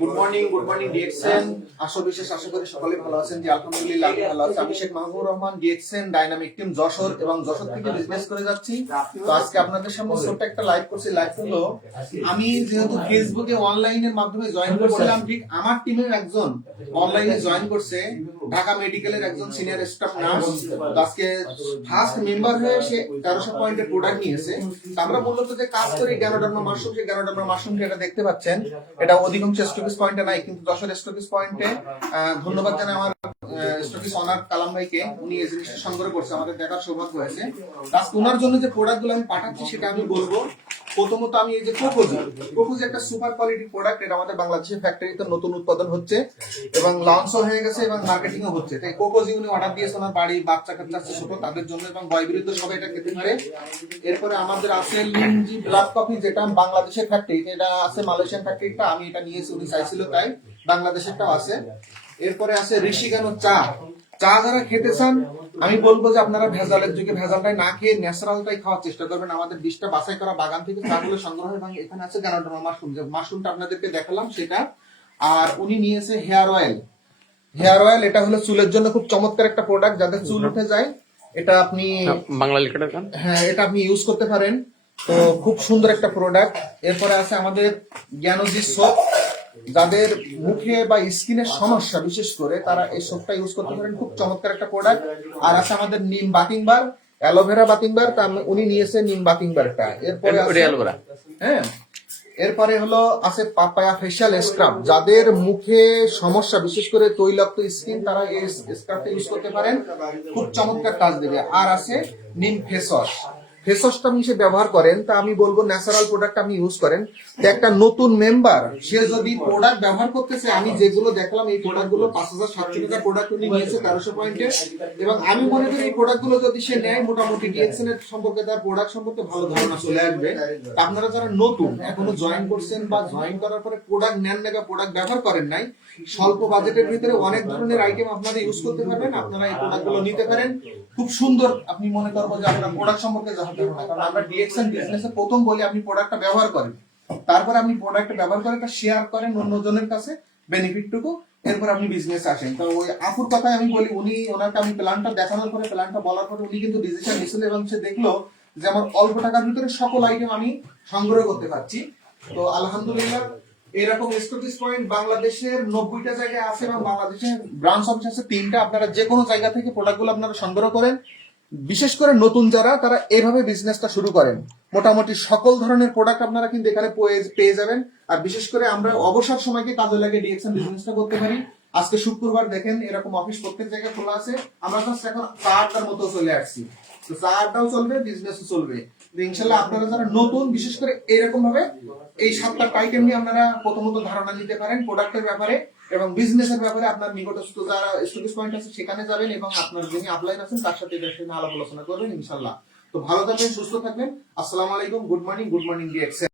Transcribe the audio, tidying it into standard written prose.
Good morning DXN. আশা করি সকলে ভালো আছেন। যে আলহামদুলিল্লাহ আমি ভালো আছি। আমি Sheikh Mahbubur Rahman, DXN dynamic team Jessore, এবং যশোর থেকে বিজনেস করে যাচ্ছি। তো আজকে আপনাদের সামনে ছোট্ট একটা লাইভ করছি। লাইভ হলো, আমি যেহেতু ফেসবুকে অনলাইনের মাধ্যমে জয়েন করেছিলাম, ঠিক আমার টিমের একজন অনলাইনে জয়েন করছে, ঢাকা মেডিকেলের একজন সিনিয়র স্টাফ নার্স। আজকে ফার্স্ট মেম্বার হয়ে সে 1300 পয়েন্টের প্রোডাক্ট নিয়েছে। আমরা মূলত যে কাজ করি গ্যানোডার্মা মাশরুম, সেই গ্যানোডার্মা মাশরুমটা এটা দেখতে পাচ্ছেন, এটা অধিকাংশ স্টকিস পয়েন্টে নাই, কিন্তু যশোর স্টকিস পয়েন্টে ধন্যবাদ জানাই আমার স্টকিস অনার কালাম ভাইকে। উনি এই জিনিসটা সংগ্রহ করছে, আমাদের দেখার সৌভাগ্য হয়েছে। আজকে ওনার জন্য যে প্রোডাক্টগুলো আমি পাঠাচ্ছি সেটা আমি বলবো। প্রথমত আমি এই যে কোকোজি একটা সুপার কোয়ালিটি প্রোডাক্ট, এটা আমাদের বাংলাদেশের ফ্যাক্টরিতে নতুন উৎপাদন হচ্ছে এবং লঞ্চও হয়ে গেছে এবং মার্কেটিংও হচ্ছে। তাই কোকোজি উনি অর্ডার দিয়েছে ওনার বাড়ি বাচ্চা কাচ্চা আছে ছোট, তাদের জন্য, এবং বয়বৃদ্ধ সবাই এটা খেতে পারে। এরপরে আমাদের আছে লিনজি ব্ল্যাক কফি, যেটা বাংলাদেশের ফ্যাক্টরি, এটা আছে মালয়েশিয়ান ফ্যাক্টরিটা, আমি এটা নিয়েছি, উনি চাইছিল তাই, বাংলাদেশেরটাও আছে। এরপরে আছে ঋষিগানো চা যারা খেতে চান, আমি বলবো যে আপনারা ভেজালের যুগে ভেজালটাই না খেয়ে ন্যাচারালটাই খাওয়ার চেষ্টা করবেন। আমাদের 20টা বাছাই করা বাগান থেকে চাগুলো সংগ্রহ হয়। এবং এখানে আছে গ্যানোডার্মা মাশরুম, যে মাশরুমটা আপনাদেরকে দেখালাম সেটা। আর উনি নিয়েছে হেয়ার অয়েল, এটা হলো চুলের জন্য খুব চমৎকার একটা প্রোডাক্ট, যাদের চুল উঠে যায়, এটা আপনি বাংলা লেখাটা হ্যাঁ এটা আপনি ইউজ করতে পারেন। তো খুব সুন্দর একটা প্রোডাক্ট। এরপরে আছে আমাদের জ্ঞানজি সোপ, যাদের মুখে বা স্কিনের সমস্যা বিশেষ করে তারা এই সোপটা ইউজ করতে পারেন, খুব চমৎকার একটা প্রোডাক্ট। আর আছে আমাদের নিম বাকিং বার, অ্যালোভেরা বাকিং বার, উনি নিয়েছে নিম বাকিং বারটা। এরপরে হ্যাঁ, এরপরে হলো আছে পাপায়া ফেশিয়াল স্ক্রাব, যাদের মুখে সমস্যা বিশেষ করে তৈলাক্ত স্কিন, তারা এই স্ক্রাবটা ইউজ করতে পারেন, খুব চমৎকার কাজ দেবে। আর আছে নিম ফেস ওয়াশটা আপনি সে ব্যবহার করেন, তা আমি বলবো ন্যাচারাল প্রোডাক্ট আপনি ইউজ করেন। তো একটা নতুন মেম্বার সে যদি প্রোডাক্ট ব্যবহার করতেছে, আমি যেগুলো দেখলাম এই প্রোডাক্টগুলো 5700 টাকা প্রোডাক্ট উনি নিয়েছে 1300 পয়েন্টে, এবং আমি মনে করি এই প্রোডাক্টগুলো যদি সে নেয়, মোটামুটি ডিএক্সএন এর সম্পর্কে, তার প্রোডাক্ট সম্পর্কে ভালো ধারণা চলে আসবে। আপনারা যারা নতুন এখনো জয়েন করছেন বা জয়েন করার পরে প্রোডাক্ট নেন না বা প্রোডাক্ট ব্যবহার করেন নাই, স্বল্প বাজেটের ভিতরে অনেক ধরনের আইটেম আপনারা ইউজ করতে পারবেন। আপনারা এই প্রোডাক্টগুলো নিতে পারেন, খুব সুন্দর। আপনি মনে করবো যে আপনার প্রোডাক্ট সম্পর্কে জানতে হবে, কারণ আমরা ডিএক্সএন বিজনেসে প্রথম বলি আপনি প্রোডাক্টটা ব্যবহার করেন, তারপরে আপনি প্রোডাক্টটা ব্যবহার করে শেয়ার করেন অন্যজনের কাছে বেনিফিটটুকু, এরপর আপনি বিজনেসে আসেন। তো ওই আপুর কথাই আমি বলি, উনি ওনাকে আমি প্ল্যানটা দেখানোর পরে, প্ল্যানটা বলার পরে উনি কিন্তু ডিসিশন নিয়েছিল, এবং সে দেখলো যে আমার অল্প টাকার ভিতরে সকল আইটেম আমি সংগ্রহ করতে পারছি। তো আলহামদুলিল্লাহ এরকম স্টকিস পয়েন্ট বাংলাদেশের 90টা জায়গায় আছে, এবং বাংলাদেশের ব্রাঞ্চ অফিস আছে 3টা। আপনারা যে কোনো জায়গা থেকে প্রোডাক্টগুলো আপনারা সংগ্রহ করেন, বিশেষ করে নতুন যারা, তারা এভাবে বিজনেসটা শুরু করেন। মোটামুটি সকল ধরনের প্রোডাক্ট আপনারা কিন্তু এখানে পেয়ে যাবেন। আর বিশেষ করে আমরা অবসর সময়কে কাজে লাগে ডিএক্সএন বিজনেসটা করতে পারি। আজকে শুক্রবার, দেখেন এরকম অফিস প্রত্যেক জায়গায় খোলা আছে। আমরা জাস্ট এখন 4টার মতো চলে আসছি, তো 4টাও চলবে, বিজনেসও চলবে। ইনশাল্লাহ আপনারা যারা নতুন, বিশেষ করে এইরকম ভাবে এই 7টা আইটেম নিয়ে আপনারা প্রথমত ধারণা নিতে পারেন প্রোডাক্টের ব্যাপারে এবং বিজনেসের ব্যাপারে। আপনার নিকটস্থ যারা স্টকিস পয়েন্ট আছে সেখানে যাবেন, এবং আপনার যিনি আপলাইন আছেন তার সাথে আলাপ আলোচনা করবেন ইনশাল্লাহ। তো ভালো থাকবেন, সুস্থ থাকবেন। আসসালামু আলাইকুম, গুড মর্নিং ডিএক্সএন।